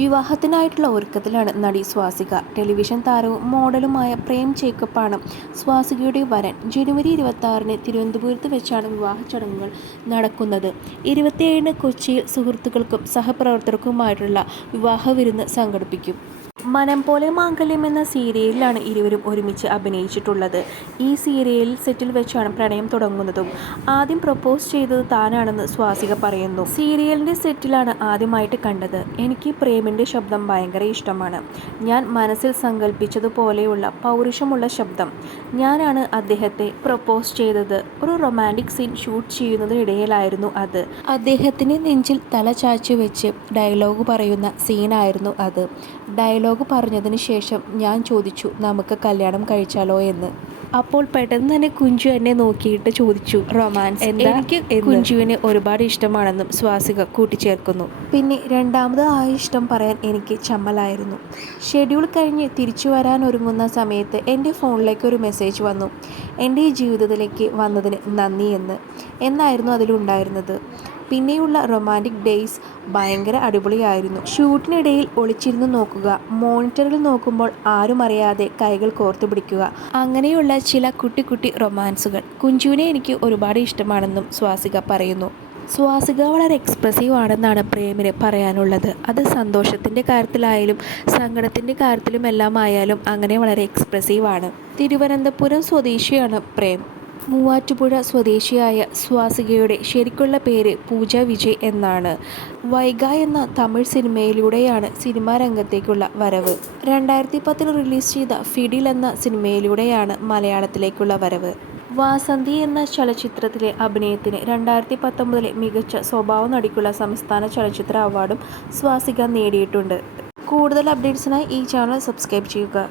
വിവാഹത്തിനായിട്ടുള്ള ഒരുക്കത്തിലാണ് നടി സ്വാസിക. ടെലിവിഷൻ താരവും മോഡലുമായ പ്രേം ജേക്കബാണ് സ്വാസികയുടെ വരൻ. ജനുവരി 26-ന് തിരുവനന്തപുരത്ത് വെച്ചാണ് വിവാഹ ചടങ്ങുകൾ നടക്കുന്നത്. 27-ന് കൊച്ചിയിൽ സുഹൃത്തുക്കൾക്കും സഹപ്രവർത്തകർക്കുമായിട്ടുള്ള വിവാഹ വിരുന്ന് സംഘടിപ്പിക്കും. മനം പോലെ മാംഗല്യം എന്ന സീരിയലിലാണ് ഇരുവരും ഒരുമിച്ച് അഭിനയിച്ചിട്ടുള്ളത്. ഈ സീരിയലിൽ സെറ്റിൽ വെച്ചാണ് പ്രണയം തുടങ്ങുന്നതും. ആദ്യം പ്രപ്പോസ് ചെയ്തത് താനാണെന്ന് സ്വാസിക പറയുന്നു. സീരിയലിന്റെ സെറ്റിലാണ് ആദ്യമായിട്ട് കണ്ടത്. എനിക്ക് പ്രേമിന്റെ ശബ്ദം ഭയങ്കര ഇഷ്ടമാണ്. ഞാൻ മനസ്സിൽ സങ്കല്പിച്ചതുപോലെയുള്ള പൗരുഷമുള്ള ശബ്ദം. ഞാനാണ് അദ്ദേഹത്തെ പ്രപ്പോസ് ചെയ്തത്. ഒരു റൊമാൻറ്റിക് സീൻ ഷൂട്ട് ചെയ്യുന്നതിനിടയിലായിരുന്നു അത്. അദ്ദേഹത്തിന്റെ നെഞ്ചിൽ തല ചായ്ച്ചു വെച്ച് ഡയലോഗ് പറയുന്ന സീനായിരുന്നു അത്. ഡയലോഗ് പറഞ്ഞതിന് ശേഷം ഞാൻ ചോദിച്ചു, നമുക്ക് കല്യാണം കഴിച്ചാലോ എന്ന്. അപ്പോൾ പെട്ടെന്ന് തന്നെ കുഞ്ചു എന്നെ നോക്കിയിട്ട് ചോദിച്ചു, റൊമാൻസ് എന്താ? എനിക്ക് കുഞ്ചുവിനെ ഒരുപാട് ഇഷ്ടമാണെന്നും സ്വാസിക കൂട്ടിച്ചേർക്കുന്നു. പിന്നെ രണ്ടാമത് ആ ഇഷ്ടം പറയാൻ എനിക്ക് ചമ്മലായിരുന്നു. ഷെഡ്യൂൾ കഴിഞ്ഞ് തിരിച്ചു വരാനൊരുങ്ങുന്ന സമയത്ത് എൻ്റെ ഫോണിലേക്ക് ഒരു മെസ്സേജ് വന്നു. എൻ്റെ ഈ ജീവിതത്തിലേക്ക് വന്നതിന് നന്ദി എന്നായിരുന്നു അതിലുണ്ടായിരുന്നത്. പിന്നെയുള്ള റൊമാൻറ്റിക് ഡേയ്സ് ഭയങ്കര അടിപൊളിയായിരുന്നു. ഷൂട്ടിനിടയിൽ ഒളിച്ചിരുന്ന് നോക്കുക, മോണിറ്ററിൽ നോക്കുമ്പോൾ ആരും അറിയാതെ കൈകൾ കോർത്തു പിടിക്കുക, അങ്ങനെയുള്ള ചില കുട്ടി കുട്ടി റൊമാൻസുകൾ. കുഞ്ചുവിനെ എനിക്ക് ഒരുപാട് ഇഷ്ടമാണെന്നും സ്വാസിക പറയുന്നു. സ്വാസിക വളരെ എക്സ്പ്രസീവ് ആണെന്നാണ് പ്രേമിന് പറയാനുള്ളത്. അത് സന്തോഷത്തിൻ്റെ കാര്യത്തിലായാലും സങ്കടത്തിൻ്റെ കാര്യത്തിലുമെല്ലാം ആയാലും അങ്ങനെ വളരെ എക്സ്പ്രസീവ് ആണ്. തിരുവനന്തപുരം സ്വദേശിയാണ് പ്രേം. മൂവാറ്റുപുഴ സ്വദേശിയായ സ്വാസികയുടെ ശരിക്കുള്ള പേര് പൂജ വിജയ് എന്നാണ്. വൈഗ എന്ന തമിഴ് സിനിമയിലൂടെയാണ് സിനിമാ രംഗത്തേക്കുള്ള വരവ്. 2010-ൽ റിലീസ് ചെയ്ത ഫിഡിൽ എന്ന സിനിമയിലൂടെയാണ് മലയാളത്തിലേക്കുള്ള വരവ്. വാസന്തി എന്ന ചലച്ചിത്രത്തിലെ അഭിനയത്തിന് 2019-ലെ മികച്ച സ്വഭാവ നടിക്കുള്ള സംസ്ഥാന ചലച്ചിത്ര അവാർഡും സ്വാസിക നേടിയിട്ടുണ്ട്. കൂടുതൽ അപ്ഡേറ്റ്സിനായി ഈ ചാനൽ സബ്സ്ക്രൈബ് ചെയ്യുക.